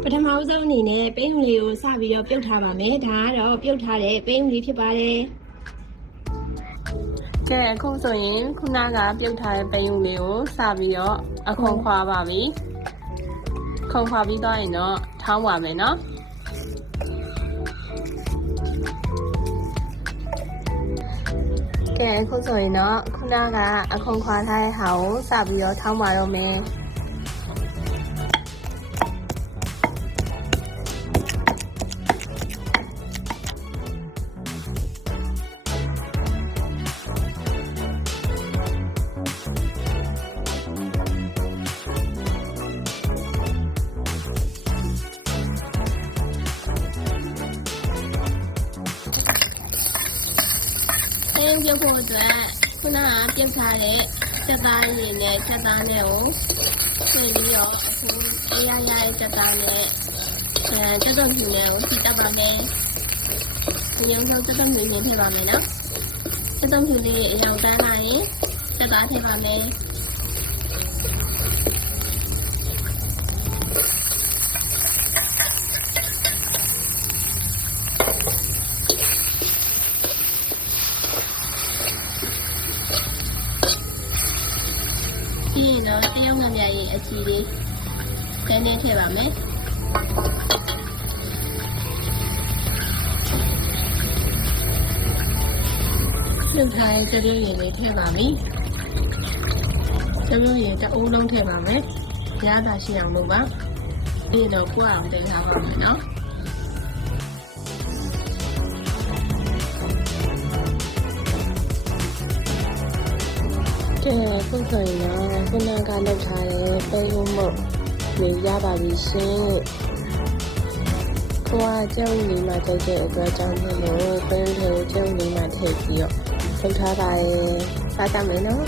ပထမဦးဆုံးအနေနဲ့ပိန်းဦးလေးကိုစပြီးတော့ပြုတ်ထားပါမယ်ဒါကတော့ပြုတ်ထားတဲ့ပိန်းဦးလေးဖြစ်ပါတယ်ကဲအခုဆိုရင်ခုနကပြုတ်ထားတဲ့ပိန်ဦးလေးကိုစပြီးတော့အခုံခွာပါပြီခုံခွာပြီးတော့ရင်တော့ထောင်းပါမယ်နော်ကဲအခုဆိုရင်တော့ခုနကအခုံခွာထားတဲ့ဟာကိုစပြီးတော့ထောင်းပါတော့မယ် ဆင်းပြုတ်ဖို့အတွက်ခုနကပြုတ်ထားတဲ့ချက်သားရည်နဲ့ချက်သားနဲ့ကိုဆွေပြီးတော့အခုအေးရရရဲ့ချက်သားနဲ့အဲချက်သွန်ဖြူနဲ့ကိုထိတက်ပါမယ်။ဒီရုံဆုံးချက်သွန်ဖြူနဲ့ထည့်ပါမယ်နော်။ချက်သွန်ဖြူလေးအရောင်တန်းလာရင်ချက်သားထည့်ပါမယ်။ ပြီးရင်တော့တရုတ်ငမြရဲ့အချီလေးခင်းနေထည့်ပါမယ်ပြုတ်ထားတဲ့ကြပြုတ်ရည်လေးထည့်ပါပြီကြပြုတ်ရည်တအိုးလုံးထည့်ပါမယ်ရတာရှိအောင်လုပ်ပါပြီးတော့ကိုယ်အောင်တင်ထားပါမယ်နော် ကဲခုဆိုရင်တော့ခုနကလောက်ထားတဲ့ပဲရုံမုတ်နေရပါပြီရှင်ကိုကကြောက်နေမှကြိုက်တဲ့အတွက်ကြောင့်မို့ပင်းလေးကိုကြောက်နေမှထည့်ပြီးတော့ထုတ်ထားပါတယ်စားကြမယ်နော်